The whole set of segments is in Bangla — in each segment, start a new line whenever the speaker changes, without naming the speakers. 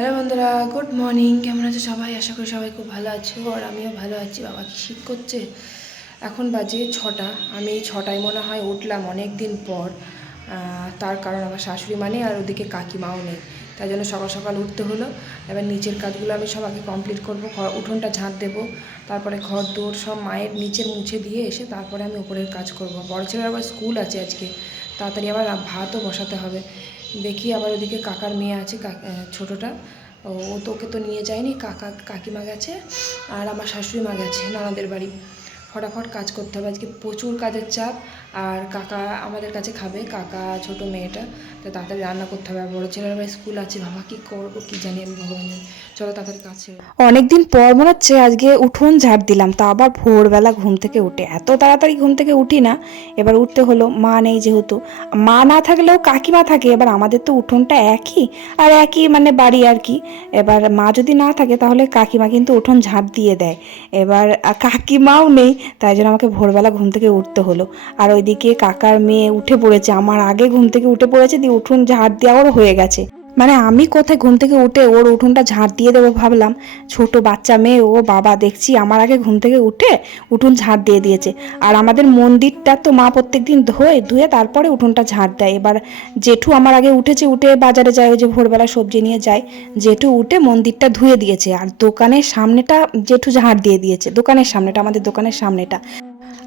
হ্যালো বন্ধুরা গুড মর্নিং কেমন আছো সবাই? আশা করি সবাই খুব ভালো আছো আর আমিও ভালো আছি। বাবা কি শীত করছে? এখন বাজে ছটা। আমি ছটায় মনে হয় উঠলাম অনেক দিন পর তার কারণ আমার শাশুড়ি মানে আর ওদিকে কাকিমাও নেই। তাই জন্য সকাল সকাল উঠতে হলো। এবার নিচের কাজগুলো আমি সব আগে কমপ্লিট করব। উঠোনটা ঝাঁট দেবো। তারপরে ঘর দৌড় সব মায়ের নিচের মুছে দিয়ে এসে তারপরে আমি উপরের কাজ করব। বড় ছেলের আবার স্কুল আছে আজকে। তাড়াতাড়ি আবার ভাতও বসাতে হবে। দেখি আবার ওদিকে কাকার মেয়ে আছে ছোটটা। ও তোকে তো নিয়ে যায়নি, কাকা, কাকিমা গেছে আর আমার শাশুড়ি মা গেছে, নানাদের বাড়ি। ফটাফট কাজ করতে হবে। আজকে প্রচুর কাজের চাপ। আর কাকা আমাদের কাছে খাবে। কাকা ছোট মেয়েটা। তো তাড়াতাড়ি রান্না করতে হবে। আর বড় ছেলের আবার স্কুল আছে। বাবা কী করব, কী জানি আমি ভগবান জানি চলো তাড়াতাড়ি কাজ ছেড়ে।
অনেকদিন পর মনে হচ্ছে আজকে উঠোন ঝাড় দিলাম। তা আবার ভোরবেলা ঘুম থেকে উঠে। এত তাড়াতাড়ি ঘুম থেকে উঠি না। এবার উঠতে হলো মা নেই যেহেতু। মা না থাকলেও কাকিমা থাকে। এবার আমাদের তো উঠোনটা একই। আর একই মানে বাড়ি আর কি। এবার মা যদি না থাকে তাহলে কাকিমা কিন্তু উঠোন ঝাড় দিয়ে দেয়। এবার কাকিমাও নেই। তাই জন্য আমাকে ভোরবেলা ঘুম থেকে উঠতে হলো। আর ওইদিকে কাকার মেয়ে উঠে পড়েছে, আমার আগে ঘুম থেকে উঠে পড়েছে, দিয়ে উঠুন ঝাড় দেওয়ারও হয়ে গেছে। মানে আমি কোথায় ঘুম থেকে উঠে ওর উঠোনটা ঝাড় দিয়ে দেবো ভাবলাম। ছোট বাচ্চা মেয়ে, ও বাবা দেখছি আমার আগে ঘুম থেকে উঠে উঠোন ঝাড় দিয়ে দিয়েছে। আর আমাদের মন্দিরটা তো মা প্রত্যেক দিন ধোয়, ধুয়ে তারপরে উঠোনটা ঝাড় দেয়। এবার জেঠু আমার আগে উঠেছে, উঠে বাজারে যায়, ওই যে ভোরবেলা সবজি নিয়ে যায়। জেঠু উঠে মন্দিরটা ধুয়ে দিয়েছে। আর দোকানের সামনেটা জেঠু ঝাড় দিয়ে দিয়েছে। দোকানের সামনেটা, আমাদের দোকানের সামনেটা।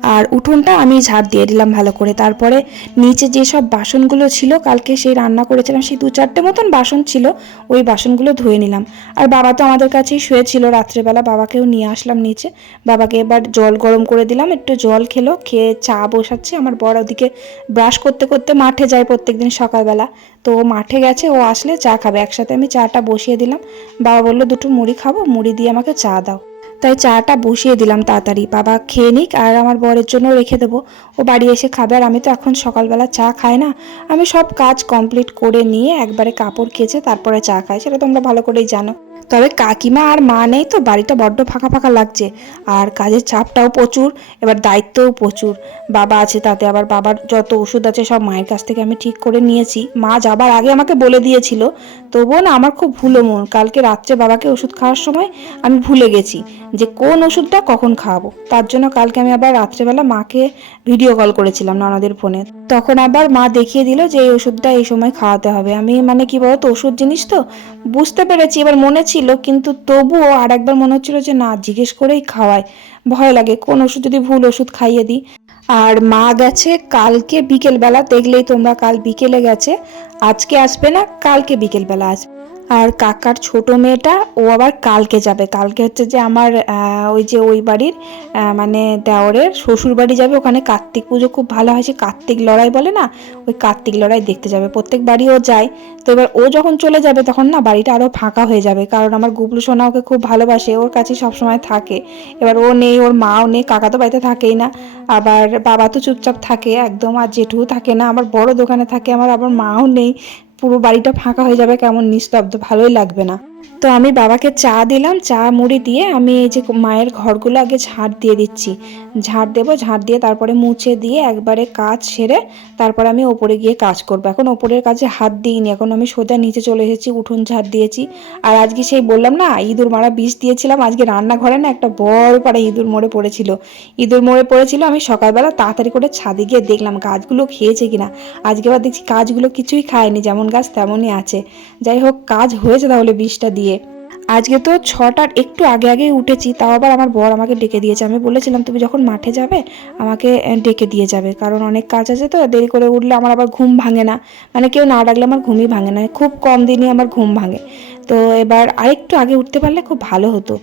আর উঠোনটা আমি ঝাড় দিয়ে দিলাম ভালো করে। তারপরে নিচে যেসব বাসনগুলো ছিল, কালকে সেই রান্না করেছিলাম, সেই দু চারটে মতন বাসন ছিল, ওই বাসনগুলো ধুয়ে নিলাম। আর বাবা তো আমাদের কাছেই শুয়েছিল রাত্রেবেলা, বাবাকেও নিয়ে আসলাম নিচে। বাবাকে এবার জল গরম করে দিলাম, একটু জল খেলো, খেয়ে চা বসাচ্ছে। আমার বড় ওদিকে ব্রাশ করতে করতে মাঠে যায় প্রত্যেকদিন সকালবেলা। তো ও মাঠে গেছে, ও আসলে চা খাবে। একসাথে আমি চাটা বসিয়ে দিলাম। বাবা বলল, দুটো মুড়ি খাব, মুড়ি দিয়ে আমাকে চা দাও। তাই চাটা বসিয়ে দিলাম তাড়াতাড়ি। বাবা খেয়ে নিক আর আমার বরের জন্য রেখে দেবো। ও বাড়ি এসে খাবে আর আমি তো এখন সকালবেলা চা খাই না। আমি সব কাজ কমপ্লিট করে নিয়ে একবারে কাপড় কেচে তারপরে চা খাই, সেটা তোমরা ভালো করেই জানো। তবে কাকিমা আর মা নেই তো, বাড়িটা বড্ড ফাঁকা ফাঁকা লাগছে। আর কাজের চাপটাও প্রচুর, এবার দায়িত্বও প্রচুর। বাবা আছে তাতে, আবার বাবার যত ওষুধ আছে সব মায়ের কাছ থেকে আমি ঠিক করে নিয়েছি। মা যাবার আগে আমাকে বলে দিয়েছিল, তবুও না আমার খুব ভুলো মন। কালকে রাত্রে বাবাকে ওষুধ খাওয়ার সময় আমি ভুলে গেছি যে কোন ওষুধটা কখন খাওয়াবো। তার জন্য কালকে আমি আবার রাত্রেবেলা মাকে ভিডিও কল করেছিলাম ননদের ফোনে। তখন আবার মা দেখিয়ে দিল যে এই ওষুধটা এই সময় খাওয়াতে হবে। আমি মানে কি বলতো, ওষুধ জিনিস তো, বুঝতে পেরেছি। এবার মনে ছিল, কিন্তু তবুও আর একবার মনে হচ্ছিল যে না, জিজ্ঞেস করেই খাওয়ায়। ভয় লাগে, কোন ওষুধ যদি ভুল ওষুধ খাইয়ে দিই। আর মা গেছে কালকে বিকেলবেলা, দেখলেই তোমরা কাল বিকেলে গেছে। আজকে আসবে না, কালকে বিকেলবেলা আসবে। আর কাকার ছোট মেয়েটা, ও আবার কালকে যাবে। কালকে হচ্ছে যে আমার ওই যে ওই বাড়ির মানে দেওরের শ্বশুর বাড়ি যাবে ওখানে। কার্তিক পুজো খুব ভালো হয়, সে কার্তিক লড়াই বলে না? ওই কার্তিক লড়াই দেখতে যাবে। প্রত্যেক বাড়ি ও যায়। তো এবার ও যখন চলে যাবে তখন না বাড়িটা আরও ফাঁকা হয়ে যাবে। কারণ আমার গুবলু সোনা ওকে খুব ভালোবাসে, ওর কাছে সবসময় থাকে। এবার ও নেই, ওর মাও নেই, কাকা তো বাড়িতে থাকেই না। আবার বাবা তো চুপচাপ থাকে, একদম আর জেঠুও থাকে না। আমার বড় দোকানে থাকে, আমার আবার মাও নেই। পুরো বাড়িটা ফাঁকা হয়ে যাবে কেমন নিস্তব্ধ ভালোই লাগবে না। তো আমি বাবাকে চা দিলাম, চা মুড়ি দিয়ে আমি এই যে মায়ের ঘরগুলো আগে ঝাড় দিয়ে দিচ্ছি। ঝাড় দেবো, ঝাড় দিয়ে তারপরে মুছে দিয়ে একবারে কাজ সেরে তারপরে আমি ওপরে গিয়ে কাজ করব। এখন ওপরের কাজে হাত দিইনি, এখন আমি সোজা নিচে চলে এসেছি, উঠোন ঝাড় দিয়েছি। আর আজকে সেই বললাম না, ইঁদুর মারা বিষ দিয়েছিলাম, আজকে রান্নাঘরে না একটা বড় পাড়া ইঁদুর মরে পড়েছিল। ইঁদুর মরে পড়েছিল, আমি সকালবেলা তাড়াতাড়ি করে ছাদে গিয়ে দেখলাম গাছগুলো খেয়েছে কিনা। আজকে আবার দেখছি কাজগুলো কিছুই খায়নি, যেমন গাছ তেমনই আছে। যাই হোক, কাজ হয়েছে তাহলে বিষটা দিয়ে। আজকে তো ছটার একটু আগে আগে উঠেছি, তাও আবার আমার বর আমাকে ডেকে দিয়েছে। আমি বলেছিলাম, তুমি যখন মাঠে যাবে, আমাকে ডেকে দিয়ে যাবে। কারণ অনেক কাজ আছে তো, দেরি করে উঠলে আমার আবার ঘুম ভাঙে না। মানে কেউ না ডাকলে আমার ঘুমই ভাঙে না। খুব কম দিনই আমার ঘুম ভাঙে। তো এবার আরেকটু আগে উঠতে পারলে খুব ভালো হতো।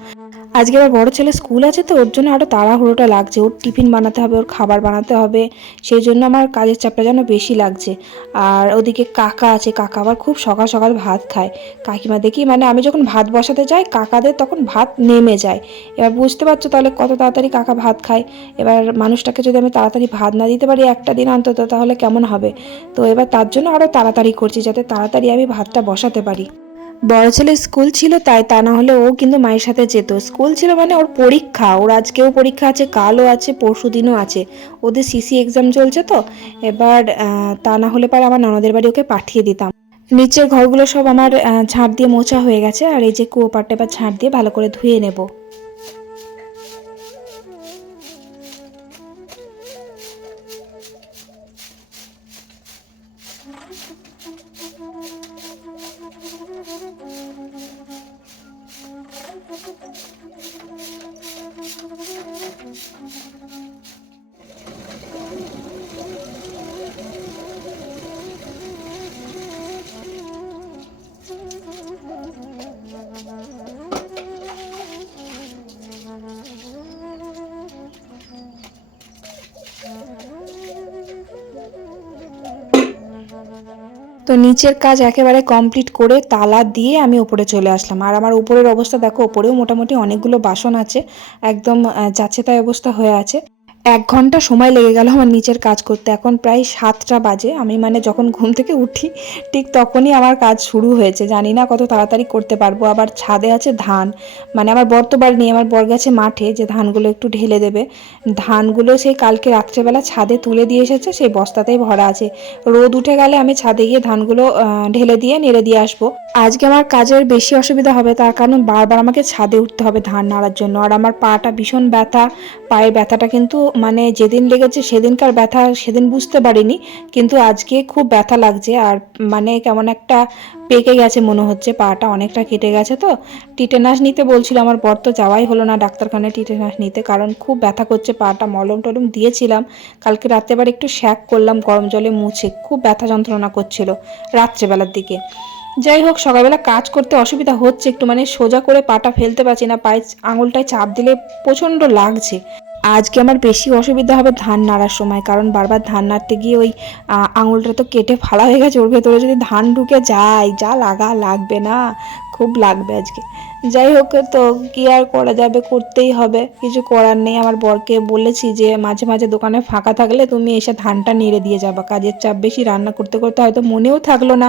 আজকে আবার বড় ছেলে স্কুল আছে তো, ওর জন্য আরও তাড়াহুড়োটা লাগছে। ওর টিফিন বানাতে হবে, ওর খাবার বানাতে হবে। সেই জন্য আমার কাজের চাপটা যেন বেশি লাগছে। আর ওদিকে কাকা আছে, কাকা আবার খুব সকাল সকাল ভাত খায়। কাকিমা দেখি মানে আমি যখন ভাত বসাতে যাই, কাকাদের তখন ভাত নেমে যায়। এবার বুঝতে পারছ তাহলে কত তাড়াতাড়ি কাকা ভাত খায়। এবার মানুষটাকে যদি আমি তাড়াতাড়ি ভাত না দিতে পারি একটা দিন অন্তত, তাহলে কেমন হবে? তো এবার তার জন্য আরও তাড়াতাড়ি করছি, যাতে তাড়াতাড়ি আমি ভাতটা বসাতে পারি। বড় ছেলে স্কুল ছিল তাই তা না হলে ও কিন্তু মায়ের সাথে যেত। স্কুল ছিল মানে ওর পরীক্ষা, ওর আজকেও পরীক্ষা আছে, কালও আছে, পরশু দিনও আছে। ওদের সিসি এক্সাম চলছে তো, এবার তা না হলে পরে আমার ননদের বাড়ি ওকে পাঠিয়ে দিতাম। নিচের ঘরগুলো সব আমার ঝাঁট দিয়ে মোছা হয়ে গেছে, আর এই যে কুয়োপাটটা এবার ঝাঁট দিয়ে ভালো করে ধুয়ে নেব। তো নিচের কাজ একেবারে কমপ্লিট করে তালা দিয়ে আমি ওপরে চলে আসলাম। আর আমার উপরের অবস্থা দেখো ওপরেও মোটামুটি অনেকগুলো বাসন আছে, একদম যাচ্ছে তাই অবস্থা হয়ে আছে। এক ঘণ্টা সময় লেগে গেল আমার নিচের কাজ করতে। এখন প্রায় সাতটা বাজে। আমি মানে যখন ঘুম থেকে উঠি, ঠিক তখনই আমার কাজ শুরু হয়েছে। জানি না কত তাড়াতাড়ি করতে পারব। আবার ছাদে আছে ধান। মানে আমার বর তো বাড়ি নেই, আমার বর গেছে মাঠে, যে ধানগুলো একটু ঢেলে দেবে। ধানগুলো সেই কালকে রাত্রেবেলা ছাদে তুলে দিয়ে এসেছে, সেই বস্তাতেই ভরা আছে। রোদ উঠে গেলে আমি ছাদে গিয়ে ধানগুলো ঢেলে দিয়ে, নেড়ে দিয়ে আসব। আজকে আমার কাজের বেশি অসুবিধা হবে, তার কারণ বারবার আমাকে ছাদে উঠতে হবে ধান নাড়ার জন্য। আর আমার পাটা ভীষণ ব্যথা, পায়ের ব্যথাটা কিন্তু মানে যেদিন লেগেছে সেদিনকার ব্যথা সেদিন বুঝতে পারিনি, কিন্তু আজকে খুব ব্যথা লাগছে আর মানে কেমন একটা পেকে গেছে মনে হচ্ছে, পাটা অনেকটা কেটে গেছে তো। টিটেনাস নিতে বলছিল আমার বর তো যাওয়াই হলো না ডাক্তারখানায় টিটেনাস নিতে, কারণ খুব ব্যথা করছে, পাটা মলম টলম দিয়েছিলাম। কালকে রাতে আবার একটু শ্যাক করলাম, গরম জলে মুছে, খুব ব্যথা যন্ত্রণা করছিল রাত্রেবেলার দিকে। যাই হোক, সকালবেলা কাজ করতে অসুবিধা হচ্ছে, একটু মানে সোজা করে পাটা ফেলতে পারছি না, পায়ে আঙুলটায় চাপ দিলে প্রচণ্ড লাগছে। আজকে আমার বেশি অসুবিধা হবে ধান নাড়ার সময়, কারণ বারবার ধান নাড়তে গিয়ে ওই আঙুলটা তো কেটে ফালা হয়ে গেছে, ওর ভেতরে যদি ধান ঢুকে যায়, যা লাগা লাগবে না। খুব লাগবে আজকে। যাই হোক, তো কি আর করা যাবে? করতেই হবে। কিছু করার নেই। আমার বরকে বলেছি যে, মাঝে মাঝে দোকানে ফাঁকা থাকলে তুমি এসে ধানটা নেড়ে দিয়ে যাবা। কাজের চাপ বেশি, রান্না করতে করতে হয়তো মনেও থাকল না।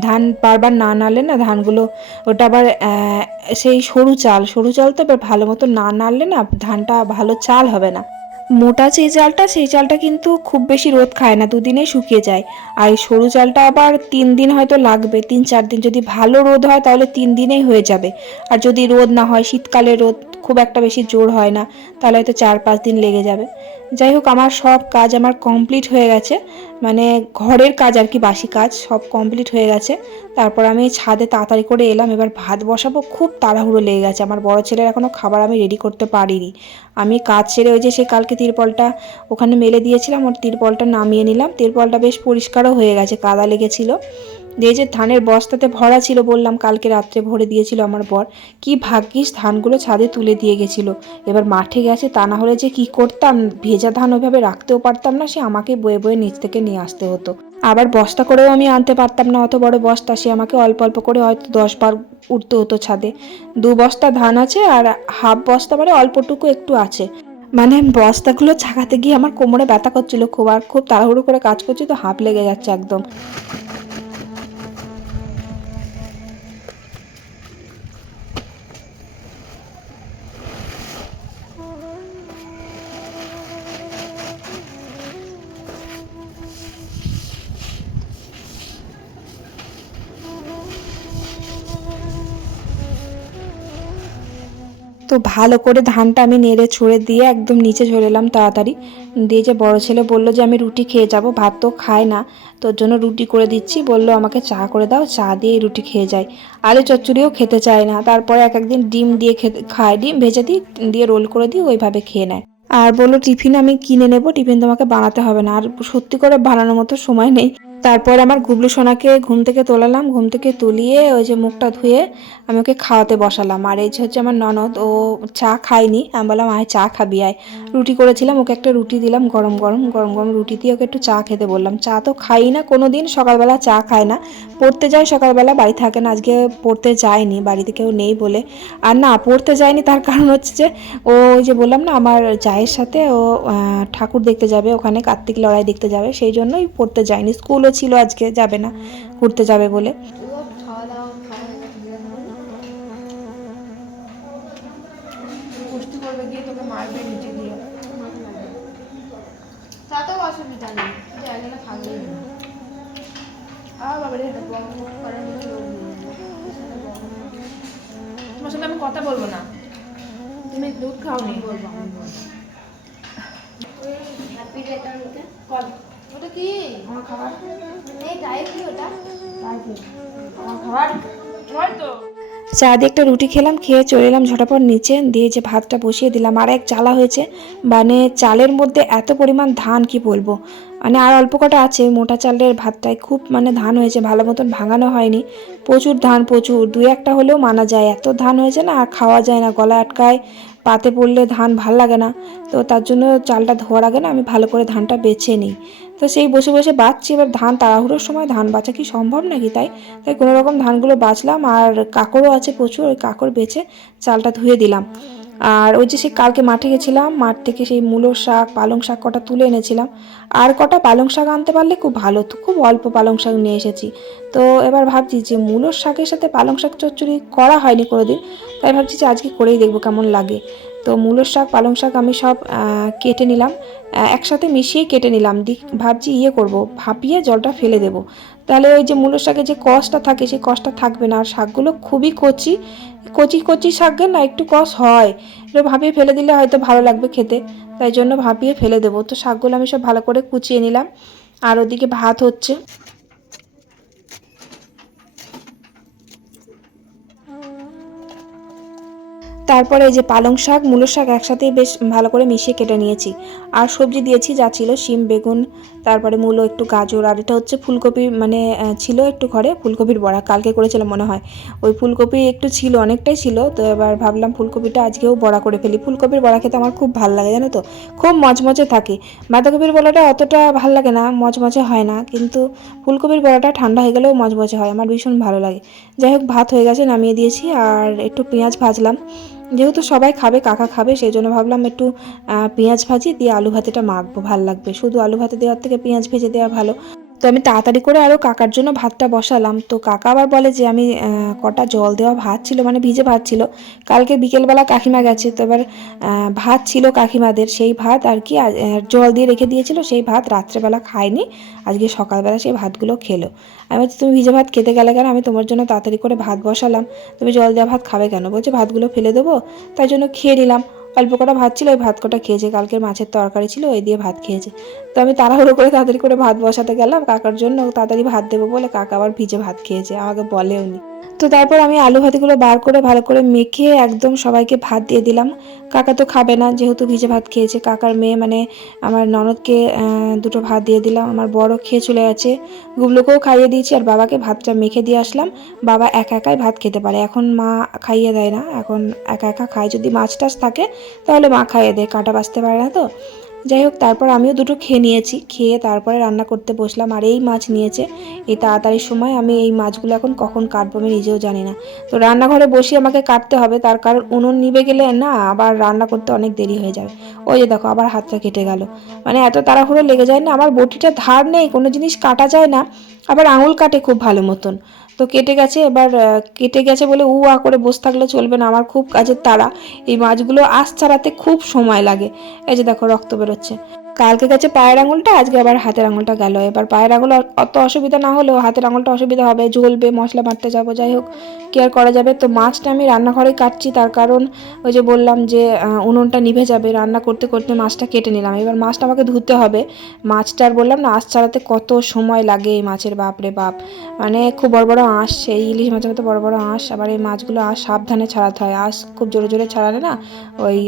ধান বারবার না নাড়লে না ধানগুলো, ওটা আবার সেই সরু চাল। সরু চাল তো এবার ভালো মতো না নাড়লে না ধানটা ভালো চাল হবে না। মোটা যে চালটা সেই চালটা কিন্তু খুব বেশি রোদ খায় না দুদিনে শুকিয়ে যায়। আর এই সরু চালটা আবার তিন দিন হয়তো লাগবে, তিন চার দিন যদি ভালো রোদ হয় তাহলে তিন দিনেই হয়ে যাবে। আর যদি রোদ না হয় শীতকালে রোদ খুব একটা বেশি জোর হয় না, তাহলে হয়তো চার পাঁচ দিন লেগে যাবে। যাই হোক, আমার সব কাজ আমার কমপ্লিট হয়ে গেছে মানে ঘরের কাজ আর কি বাসি কাজ সব কমপ্লিট হয়ে গেছে। তারপর আমি ছাদে তাড়াতাড়ি করে এলাম, এবার ভাত বসাবো, খুব তাড়াহুড়ো লেগে গেছে। আমার বড় ছেলের এখনও খাবার আমি রেডি করতে পারিনি। আমি কাজ সেরে ওই যে সে কালকে তিরপলটা ওখানে মেলে দিয়েছিলাম, ওর তিরপলটা নামিয়ে নিলাম। তিরপলটা বেশ পরিষ্কারও হয়ে গেছে, কাদা লেগেছিল। দিয়ে যে ধানের বস্তাতে ভরা ছিল বললাম, কালকে রাত্রে ভরে দিয়েছিল আমার বর। কি ভাগ্যিস ধানগুলো ছাদে তুলে দিয়ে গেছিল। এবার মাঠে গেছে, তা না হলে যে কি করতাম? ভেজা ধান ওইভাবে রাখতেও পারতাম না, সে আমাকে বয়ে বয়ে নিচ থেকে নিয়ে আসতে হতো। আবার বস্তা করেও আমি আনতে পারতাম না, অত বড় বস্তা, সে আমাকে অল্প অল্প করে হয়তো দশ বার উঠতে হতো ছাদে। দু বস্তা ধান আছে আর হাফ বস্তা মানে অল্পটুকু একটু আছে। মানে বস্তাগুলো ছাকাতে গিয়ে আমার কোমরে ব্যথা করছিল, খুব আর খুব তাড়াহুড়ো করে কাজ করছি তো হাঁপ লেগে যাচ্ছে একদম। তো ভালো করে ধানটা আমি নেড়ে ছুঁড়ে দিয়ে একদম নিচে চলে এলাম তাড়াতাড়ি। দিয়ে যে বড় ছেলে বলল যে আমি রুটি খেয়ে যাব, ভাত তো খায় না, তোর জন্য রুটি করে দিচ্ছি, বলল আমাকে চা করে দাও, চা দিয়ে রুটি খেয়ে যায়। আলু চচ্চড়িও খেতে চায় না, তারপরে এক একদিন ডিম দিয়ে খেতে, খায়, ডিম ভেজে দিই, দিয়ে রোল করে দিই, ওইভাবে খেয়ে নেয়। আর বলল টিফিন আমি কিনে নেব, টিফিন তোমাকে বানাতে হবে না, আর সত্যি করে বানানোর মতো সময় নেই। তারপর আমার গুবলু সোনাকে ঘুম থেকে তোলালাম, ঘুম থেকে তুলিয়ে ওই যে মুখটা ধুয়ে আমি ওকে খাওয়াতে বসালাম। আর এই যে হচ্ছে আমার ননদ, ও চা খায়নি, আমি বললাম, আয় চা খাবি, আয়। রুটি করেছিলাম, ওকে একটা রুটি দিলাম, গরম গরম গরম গরম রুটি দিয়ে ওকে একটু চা খেতে বললাম। চা তো খাই না কোনো দিন সকালবেলা চা খায় না। পড়তে যায় সকালবেলা, বাড়ি থাকে না, আজকে পড়তে যায়নি, বাড়িতে কেউ নেই বলে। আর না, পড়তে যায়নি, তার কারণ হচ্ছে যে, ও ওই যে বললাম না, আমার জায়ের সাথে ও ঠাকুর দেখতে যাবে, ওখানে কার্তিক লড়াই দেখতে যাবে, সেই জন্যই পড়তে যায়নি। স্কুলও ছিল আজকে যাবে না ঘুরতে যাবে বলে।
পুষ্টি করবে গিয়ে তোকে মারবে
তাতেও অসুবিধা নেই জায়গাটা থাকলেই হলো।
তোমার সাথে আমি কথা বলব না। তুমি দুধ খাওনি। বলব
হ্যাপি ডেটার কল
ওটা কি?
আমার খাবার? এই কি ওটা?
আমার খাবার? নয় তো।
চা দিয়ে একটা রুটি খেলাম খেয়ে চলে এলাম ঝটাপট নিচে দিয়ে যে ভাতটা বসিয়ে দিলাম। আর এক চালা হয়েছে মানে চালের মধ্যে এত পরিমাণ ধান কি বলব? মানে আর অল্প কটা আছে মোটা চালের ভাতটায় খুব মানে ধান হয়েছে ভালো মতন ভাঙানো হয়নি। প্রচুর ধান প্রচুর। দুই একটা হলেও মানা যায়। এত ধান হয়েছে না আর খাওয়া যায় না গলা আটকায় পাতে পড়লে ধান ভালো লাগে না। তো তার জন্য চালটা ধোয়ার আগে না আমি ভালো করে ধানটা বেছে নিই। তো সেই বসে বসে বাঁচছি। এবার ধান তাড়াহুড়োর সময় ধান বাছা কি সম্ভব নাকি তাই? তাই কোনো রকম ধানগুলো বাঁচলাম আর কাকড়ও আছে প্রচুর, ওই কাকড় বেছে চালটা ধুয়ে দিলাম। আর ওই যে সে কালকে মাঠে গেছিলাম, মাঠ থেকে সেই মূলো শাক, পালং শাক কটা তুলে এনেছিলাম। আর কটা পালং শাক আনতে পারলে খুব ভালো, তো খুব অল্প পালং শাক নিয়ে এসেছি। তো এবার ভাবছি যে মূলোর শাকের সাথে পালং শাক চচ্চড়ি করা হয়নি কোনোদিন, তাই ভাবছি যে আজকে করেই দেখব কেমন লাগে। তো মূলোর শাক, পালং শাক আমি সব কেটে নিলাম। একসাথে মিশিয়ে কেটে নিলাম। দি ভাবছি ইয়ে করব, ভাপিয়ে জলটা ফেলে দেবো। তাহলে ওই যে মূলোর শাকে যে কষটা থাকে, সেই কষটা থাকবে না। আর শাকগুলো খুবই কচি কচি কচি শাকে না, একটু কষ হয়। এবার ভাপিয়ে ফেলে দিলে হয়তো ভালো লাগবে খেতে। তাই জন্য ভাপিয়ে ফেলে দেবো। তো শাকগুলো আমি সব ভালো করে কুচিয়ে নিলাম। আর ওদিকে ভাত হচ্ছে। তারপরে এই যে পালং শাক, মূলো শাক একসাথে বেশ ভালো করে মিশিয়ে কেটে নিয়েছি। আর সবজি দিয়েছি, যা ছিল শিম, বেগুন, তারপরে মূলো, একটু গাজর, আর এটা হচ্ছে ফুলকপি মানে ছিল একটু ঘরে, ফুলকপির বড়া, কালকে করেছিলাম মনে হয়। ওই ফুলকপি একটু ছিল, অনেকটাই ছিল, তো এবার ভাবলাম ফুলকপিটা আজকেও বড়া করে ফেলি। ফুলকপির বড়া খেতে আমার খুব ভালো লাগে, জানো তো? খুব মচমচে থাকে। বাঁধাকপির বড়াটা অতটা ভালো লাগে না মচমচে হয় না, কিন্তু ফুলকপির বড়াটা ঠান্ডা হয়ে গেলেও মচমচে হয়, আমার ভীষণ ভালো লাগে। যাই হোক, ভাত হয়ে গেছে, নামিয়ে দিয়েছি, আর একটু পেঁয়াজ ভাজলাম। যেহেতু সবাই খাবে, কাকা খাবে সেই জন্য ভাবলাম একটু পেঁয়াজ ভাজি দিয়ে আলু ভাতেটা মাখবো, ভালো লাগবে। শুধু আলু ভাতে দেওয়ার থেকে পেঁয়াজ ভেজে দেওয়া ভালো। তো আমি তাড়াতাড়ি করে আরও কাকার জন্য ভাতটা বসালাম। তো কাকা আবার বলে যে, আমি কটা জল দেওয়া ভাত ছিল মানে ভিজে ভাত ছিল। কালকে বিকেলবেলা কাকিমা গেছে, তো এবার ভাত ছিল কাকিমাদের। সেই ভাত আর কি জল দিয়ে রেখে দিয়েছিল, সেই ভাত রাত্রেবেলা খায়নি। আজকে সকালবেলা সেই ভাতগুলো খেলো। আমি বলছি, তুমি ভিজে ভাত খেতে গেলে কেন? আমি তোমার জন্য তাড়াতাড়ি করে ভাত বসালাম। তুমি জল দেওয়া ভাত খাবে কেন? বলছে, ভাতগুলো ফেলে দেবো, তাই জন্য খেয়ে নিলাম। অল্প কটা ভাত ছিল, ওই ভাত কটা খেয়েছে। কালকের মাছের তরকারি ছিল, ওই দিয়ে ভাত খেয়েছে। তো আমি তাড়াহুড়ো করে তাড়াতাড়ি করে ভাত বসাতে গেলাম, কাকার জন্য তাড়াতাড়ি ভাত দেবো বলে কাকা আবার ভিজে ভাত খেয়েছে, আমাকে বলেও নি তো তারপর আমি আলু ভাতিগুলো বার করে ভালো করে মেখে একদম সবাইকে ভাত দিয়ে দিলাম। কাকা তো খাবে না, যেহেতু ভিজে ভাত খেয়েছে। কাকার মেয়ে মানে আমার ননদকে দুটো ভাত দিয়ে দিলাম। আমার বড় খেয়ে চলে গেছে। গুবলুকেও খাইয়ে দিয়েছি আর বাবাকে ভাতটা মেখে দিয়ে আসলাম। বাবা একা একাই ভাত খেতে পারে। এখন মা খাইয়ে দেয় না। এখন একা একা খায়। যদি মাছ টাছ থাকে, তাহলে মা খাইয়ে দেয়। কাঁটা বাঁচতে পারে না তো। যাই হোক, তারপর আমিও দুটো খেয়ে নিয়েছি। খেয়ে তারপরে রান্না করতে বসলাম, আর এই মাছ নিয়েছে। এই তাড়াতাড়ির সময় আমি এই মাছগুলো এখন কখন কাটবো আমি নিজেও জানি না। তো রান্নাঘরে বসে আমাকে কাটতে হবে, তার কারণ উনুন নিবে গেলে না আবার রান্না করতে অনেক দেরি হয়ে যাবে। ওই যে দেখো, আবার হাতটা কেটে গেল। মানে এত তাড়াহুড়ো লেগে যায় না, আমার বটিটা ধার নেই, কোনো জিনিস কাটা যায় না। আবার আঙুল কাটে খুব ভালো মতন। তো কেটে গেছে, এবার কেটে গেছে বলে উ আ করে বসে থাকলে চলবে না, আমার খুব কাজের তারা এই মাছগুলো আশ ছাড়াতে খুব সময় লাগে। এই যে দেখো, রক্ত বেরোচ্ছে। কালকে গেছে পায়ের আঙুলটা, আজকে আবার হাতের আঙুলটা গেল। এবার পায়ের আঙুল অত অসুবিধা না হলেও হাতের আঙুলটা অসুবিধা হবে জ্বলবে মশলা মারতে যাব, যাই হোক, কি আর করা যাবে? তো মাছটা আমি রান্নাঘরেই কাটছি, তার কারণ ওই যে বললাম যে উনুনটা নিভে যাবে, রান্না করতে করতে মাছটা কেটে নিলাম। এবার মাছটা আমাকে ধুতে হবে। মাছটা আর বললাম না, আঁশ ছাড়াতে কত সময় লাগে এই মাছের বাপরে বাপ। মানে খুব বড় বড় আঁশ, সেই ইলিশ মাছের মতো বড় বড় আঁশ। আবার এই মাছগুলো আঁশ সাবধানে ছাড়াতে হয়। আঁশ খুব জোরে জোরে ছাড়ালে না ওই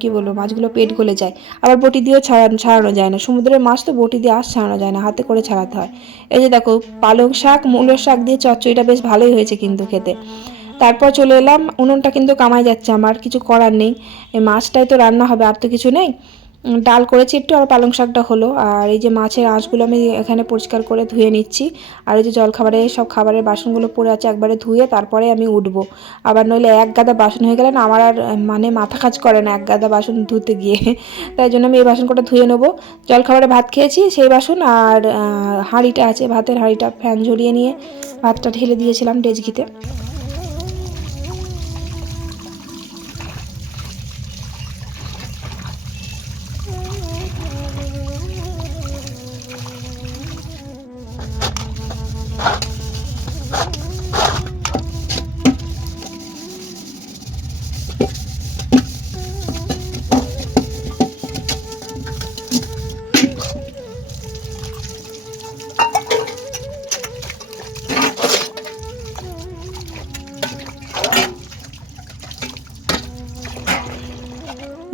কি বলব, মাছগুলো পেট গলে যায়। আবার বটি দিয়েও ছাড়া ছাড়ানো যায় না। সমুদ্রের মাছ তো বটি দিয়ে আঁশ ছাড়ানো যায় না, হাতে করে ছাড়াতে হয়। এই যে দেখো, পালং শাক মূলের শাক দিয়ে চচ্চড়িটা বেশ ভালোই হয়েছে কিন্তু খেতে। তারপর চলে এলাম, উনুনটা কিন্তু কামাই যাচ্ছে আমার, কিছু করার নেই। মাছটাই তো রান্না হবে, আর তো কিছু নেই। ডাল করেছি একটু আর পালং শাকটা হলো। আর এই যে মাছের আঁশগুলো আমি এখানে পরিষ্কার করে ধুয়ে নিচ্ছি। আর এই যে জলখাবারে সব খাবারের বাসনগুলো পড়ে আছে একবারে ধুয়ে তারপরে আমি উঠবো। আবার নইলে এক গাদা বাসন হয়ে গেলে না আমার আর মানে মাথা কাজ করে না এক গাদা বাসন ধুতে গিয়ে। তাই জন্য আমি এই বাসন কটা ধুয়ে নেব। জলখাবারে ভাত খেয়েছি সেই বাসন আর হাঁড়িটা আছে, ভাতের হাঁড়িটা ফ্যান ঝরিয়ে নিয়ে ভাতটা ঢেলে দিয়েছিলাম ডেজকিতে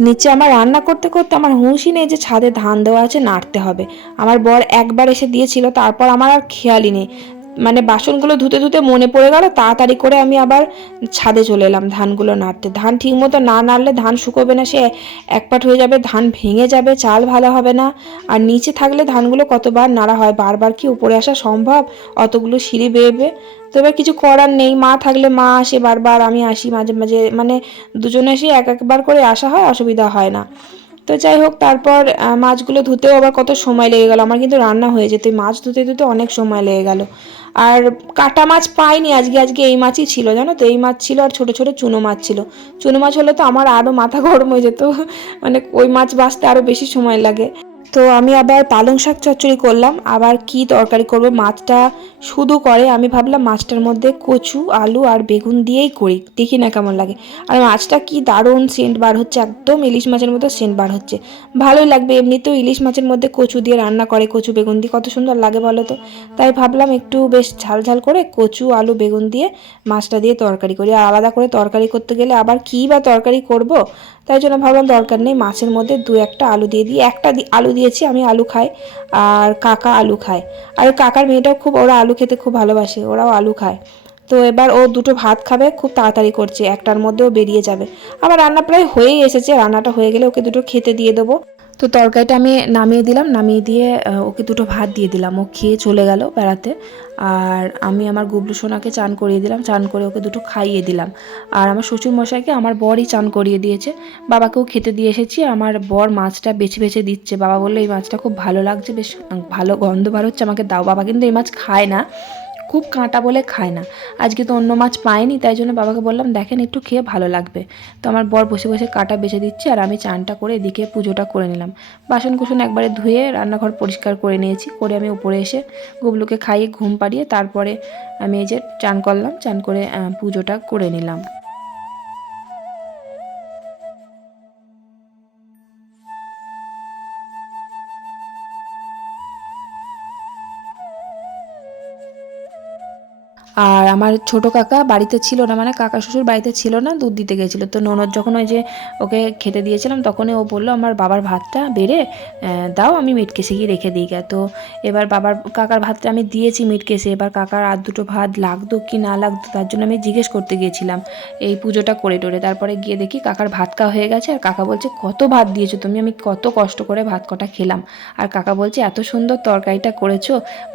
নিচে আমার রান্না করতে করতে আমার হুঁশই নেই যে ছাদে ধান দেওয়া আছে, নাড়তে হবে। আমার বর একবার এসে দিয়েছিল, তারপর আমার আর খেয়ালই নেই। মানে বাসনগুলো ধুতে ধুতে মনে পড়ে গেল, তাড়াতাড়ি করে আমি আবার ছাদে চলে এলাম ধানগুলো নাড়তে। ধান ঠিকমতো না নাড়লে ধান শুকোবে না, সে একপাট হয়ে যাবে, ধান ভেঙে যাবে, চাল ভালো হবে না। আর নিচে থাকলে ধানগুলো কতবার নাড়া হয়, বারবার কি উপরে আসা সম্ভব? অতগুলো সিঁড়ি বেয়েবে তো এবার কিছু করার নেই, মা থাকলে মা আসে বারবার, আমি আসি মাঝে মাঝে মানে দুজনে এসে এক একবার করে আসা হয়, অসুবিধা হয় না। তো যাই হোক, তারপর মাছগুলো ধুতেও আবার কত সময় লেগে গেল, আমার কিন্তু রান্না হয়ে যেত। মাছ ধুতে ধুতে অনেক সময় লেগে গেল। আর কাটা মাছ পাইনি আজকে আজকে এই মাছই ছিল, জানো তো? এই মাছ ছিল আর ছোট ছোট চুনো মাছ ছিল। চুনো মাছ হলে তো আমার আরও মাথা গরম হয়ে যেত। মানে ওই মাছ বাঁচতে আরও বেশি সময় লাগে। তো আমি আবার পালং শাক চচ্চড়ি করলাম। আবার কি তরকারি করব? মাছটা শুধু করে। আমি ভাবলাম মাছটার মধ্যে কচু, আলু আর বেগুন দিয়েই করি। দেখি না কেমন লাগে। আর মাছটা কি দারুণ সেন্ট বার হচ্ছে। একদম ইলিশ মাছের মতো সেন্ট বার হচ্ছে। ভালোই লাগবে। এমনিতেও ইলিশ মাছের মধ্যে কচু দিয়ে রান্না করে, কচু বেগুন দিয়ে। কত সুন্দর লাগে বলো তো। তাই ভাবলাম একটু বেশ ঝাল ঝাল করে কচু, আলু, বেগুন দিয়ে মাছটা দিয়ে তরকারি করি। আর আলাদা করে তরকারি করতে গেলে আবার কী বা তরকারি করব? তাই জন্য ভাবলাম দরকার নেই, মাছের মধ্যে দু একটা আলু দিয়ে দিই। একটা আলু দিয়েছি, আমি আলু খাই আর কাকা আলু খায়। আর কাকার মেয়েটাও খুব, ওরা আলু খেতে খুব ভালোবাসে, ওরাও আলু খায়। তো এবার ও দুটো ভাত খাবে, খুব তাড়াতাড়ি করছে, একটার মধ্যেও বেরিয়ে যাবে। আমার রান্না প্রায় হয়েই এসেছে, রান্নাটা হয়ে গেলে ওকে দুটো খেতে দিয়ে দেবো। তো তরকারিটা আমি নামিয়ে দিলাম, নামিয়ে দিয়ে ওকে দুটো ভাত দিয়ে দিলাম। ও খেয়ে চলে গেল বেড়াতে। আর আমি আমার গুবলু সোনাকে চান করিয়ে দিলাম, চান করে ওকে দুটো খাইয়ে দিলাম। আর আমার শ্বশুর মশাইকে আমার বরই চান করিয়ে দিয়েছে। বাবাকেও খেতে দিয়ে এসেছি, আমার বর মাছটা বেছে বেছে দিচ্ছে। বাবা বলল, এই মাছটা খুব ভালো লাগছে, বেশ ভালো গন্ধ বার হচ্ছে, আমাকে দাও। বাবা কিন্তু এই মাছ খায় না। খুব কাঁটা বলে খায় না। আজকে তো অন্য মাছ পায়নি তাই জন্য বাবাকে বললাম, দেখেন, একটু খেয়ে ভালো লাগবে। তো আমার বর বসে বসে কাঁটা বেছে দিচ্ছে আর আমি চানটা করে এদিকে পুজোটা করে নিলাম। বাসন কুসন একবারে ধুয়ে রান্নাঘর পরিষ্কার করে নিয়েছি, করে আমি উপরে এসে গুবলুকে খাইয়ে ঘুম পাড়িয়ে তারপরে আমি এই যে চান করলাম, চান করে পুজোটা করে নিলাম। আর আমার ছোট কাকা বাড়িতে ছিল না মানে কাকা শ্বশুর বাড়িতে ছিল না, দুধ দিতে গেছিল। তো ননদ যখন ওই যে ওকে খেতে দিয়েছিলাম, তখনই ও বলল, আমার বাবার ভাতটা বেড়ে দাও, আমি মিট কেসে গিয়ে রেখে দিই। গে তো এবার বাবার, কাকার ভাতটা আমি দিয়েছি মিট কেসে এবার কাকার আর দুটো ভাত লাগতো কি না লাগতো, তার জন্য আমি জিজ্ঞেস করতে গিয়েছিলাম, এই পুজোটা করে টোরে। তারপরে গিয়ে দেখি কাকার ভাত খাওয়া হয়ে গেছে, আর কাকা বলছে, কত ভাত দিয়েছ তুমি? আমি কত কষ্ট করে ভাত কটা খেলাম। আর কাকা বলছে, এত সুন্দর তরকারিটা করেছ,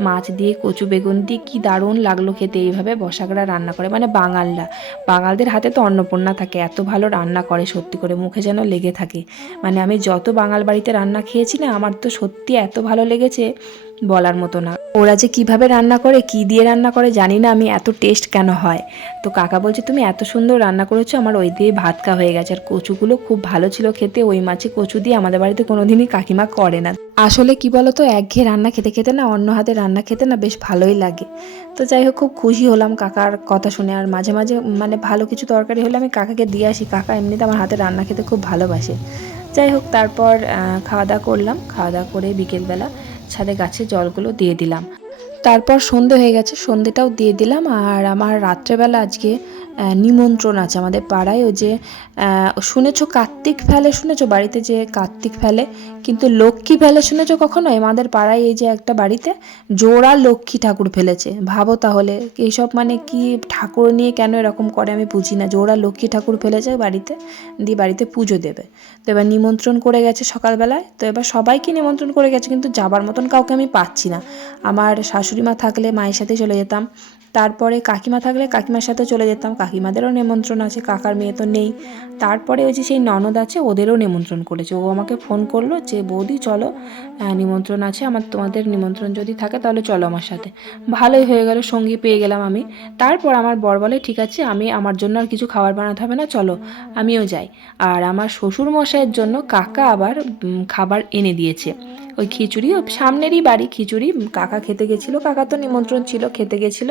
মাছ দিয়ে কচু বেগুন দিয়ে, কি দারুণ লাগল খেতে এইভাবে। বসাকরা রান্না করে মানে বাঙালরা। বাঙালদের হাতে তো অন্নপূর্ণা থাকে, এত ভালো রান্না করে সত্যি করে, মুখে যেন লেগে থাকে। মানে আমি যত বাঙাল বাড়িতে রান্না খেয়েছি না, আমার তো সত্যি এত ভালো লেগেছে বলার মতো না। ওরা যে কীভাবে রান্না করে, কি দিয়ে রান্না করে জানি না, আমি এত টেস্ট কেন হয়? তো কাকা বলছে, তুমি এত সুন্দর রান্না করেছ, আমার ওই দিয়ে ভাত খাওয়া হয়ে গেছে। আর কচুগুলো খুব ভালো ছিল খেতে, ওই মাছে কচু দিয়ে আমাদের বাড়িতে কোনোদিনই কাকিমা করে না। আসলে কি বলতো, একঘেয়ে রান্না খেতে খেতে না, অন্য হাতে রান্না খেতে না বেশ ভালোই লাগে। তো যাই হোক, খুব খুশি হলাম কাকার কথা শুনে। আর মাঝে মাঝে মানে ভালো কিছু তরকারি হলে আমি কাকাকে দিয়ে আসি। কাকা এমনিতে আমার হাতে রান্না খেতে খুব ভালোবাসে। যাই হোক, তারপর খাওয়া দাওয়া করলাম। খাওয়া দাওয়া করে বিকেলবেলা ছাদে গাছে জলগুলো দিয়ে দিলাম। তারপর সন্ধে হয়ে গেছে, সন্ধেটাও দিয়ে দিলাম। আর আমার রাত্রেবেলা আজকে নিমন্ত্রণ আছে আমাদের পাড়ায় ওই যে শুনেছো কার্তিক ফেলে, শুনেছো বাড়িতে যে কার্তিক ফেলে? কিন্তু লক্ষ্মী ফেলে শুনেছো কখনো? আমাদের পাড়ায় এই যে একটা বাড়িতে জোড়া লক্ষ্মী ঠাকুর ফেলেছে। ভাবো তাহলে, এইসব মানে কি ঠাকুর নিয়ে কেন এরকম করে আমি বুঝি না? জোড়া লক্ষ্মী ঠাকুর ফেলেছে বাড়িতে, দিয়ে বাড়িতে পুজো দেবে। তো এবার নিমন্ত্রণ করে গেছে সকালবেলায়। তো এবার সবাইকে নিমন্ত্রণ করে গেছে, কিন্তু যাবার মতন কাউকে আমি পাচ্ছি না। আমার শাশুড়ি মা থাকলে মায়ের সাথে চলে যেতাম। তারপরে কাকিমা থাকলে কাকিমার সাথে চলে যেতাম। কাকিমাদেরও নিমন্ত্রণ আছে, কাকার মেয়ে তো নেই। তারপরে ওই যে সেই ননদ আছে, ওদেরও নিমন্ত্রণ করেছে। ও আমাকে ফোন করল যে, বৌদি, চলো। নিমন্ত্রণ আছে, আমার তোমাদের নিমন্ত্রণ যদি থাকে তাহলে চলো আমার সাথে। ভালোই হয়ে গেল, সঙ্গী পেয়ে গেলাম আমি। তারপর আমার বর বলে, ঠিক আছে, আমি আমার জন্য আর কিছু খাবার বানাতে হবে না, চলো, আমিও যাই। আর আমার শ্বশুর মশাইয়ের জন্য কাকা আবার খাবার এনে দিয়েছে। ওই খিচুড়ি সামনেরই বাড়ি খিচুড়ি। কাকা খেতে গেছিল, কাকা তো নিমন্ত্রণ ছিল, খেতে গেছিল।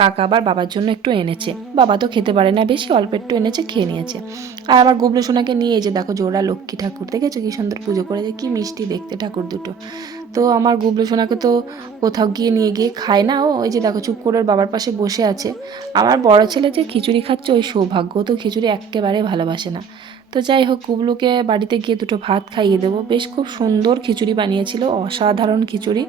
কাকা আবার বাবার জন্য একটু এনেছে। বাবা তো খেতে পারে না বেশি, অল্প একটু এনেছে, খেয়ে নিয়েছে। আর আমার গুবলু সোনাকে নিয়ে যে দেখো, জোড়া লক্ষ্মী ঠাকুর, দেখেছ কি সুন্দর পুজো করেছে, কি মিষ্টি দেখতে ঠাকুর দুটো। তো আমার গুবলু সোনাকে তো কোথাও গিয়ে নিয়ে গিয়ে খায় না ও, ওই যে দেখো চুপ করে বাবার পাশে বসে আছে। আমার বড় ছেলে যে খিচুড়ি খাচ্ছে, ওই সৌভাগ্য তো খিচুড়ি একেবারে ভালোবাসে না। তো যাই হোক গুবলুকে বাড়িতে গিয়ে দুটো ভাত খাইয়ে দেবো। বেশ খুব সুন্দর খিচুড়ি বানিয়েছিল, অসাধারণ খিচুড়ি।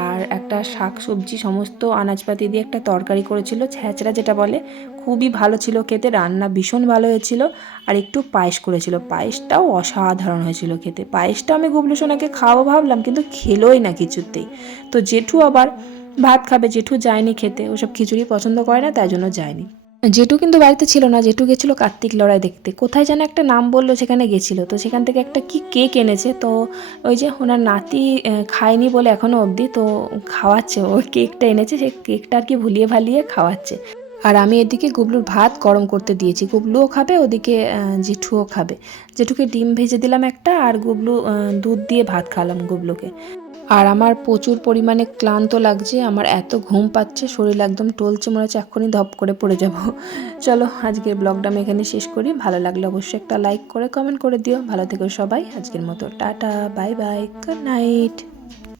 আর একটা শাক সবজি, সমস্ত আনাজপাতি দিয়ে একটা তরকারি করেছিল। ছ্যাঁচড়া যেটা বলে, খুবই ভালো ছিল খেতে, রান্না ভীষণ ভালো হয়েছিল। আর একটু পায়েস করেছিল। পায়েসটাও অসাধারণ হয়েছিল খেতে। পায়েসটা আমি গুবলু সোনাকে খাওয়াবো ভাবলাম, কিন্তু খেলোই না কিছুতেই। তো জেঠু আবার ভাত খাবে, জেঠু যায়নি খেতে। ওসব খিচুড়ি পছন্দ করে না, তাই জন্য যায়নি। জেঠু কিন্তু বাড়িতে ছিল না, জেঠু গেছিল কার্তিক লড়াই দেখতে। কোথায় যেন একটা নাম বলল, সেখানে গেছিল। তো সেখান থেকে একটা কি কেক এনেছে, তো ওই যে ওনার নাতি খায়নি বলে এখনও অবধি, তো খাওয়াচ্ছে। ওই কেকটা এনেছে সেই কেকটা আর কি ভুলিয়ে ভালিয়ে খাওয়াচ্ছে। আর আমি এদিকে গুবলুর ভাত গরম করতে দিয়েছি। গুবলুও খাবে, ওদিকে জেঠুও খাবে। জেঠুকে ডিম ভেজে দিলাম একটা, আর গুবলু দুধ দিয়ে ভাত খাওয়ালাম গুবলুকে। আর আমার প্রচুর পরিমাণে ক্লান্ত লাগছে, আমার এত ঘুম পাচ্ছে, শরীর একদম টলছে, মনে হচ্ছে এক্ষুনি ধপ করে পড়ে যাব। চলো, আজকের ব্লগটা আমি এখানে শেষ করি। ভালো লাগলে অবশ্যই একটা লাইক করে, কমেন্ট করে দিও। ভালো থেকো সবাই, আজকের মতো, tata, bye bye, good night.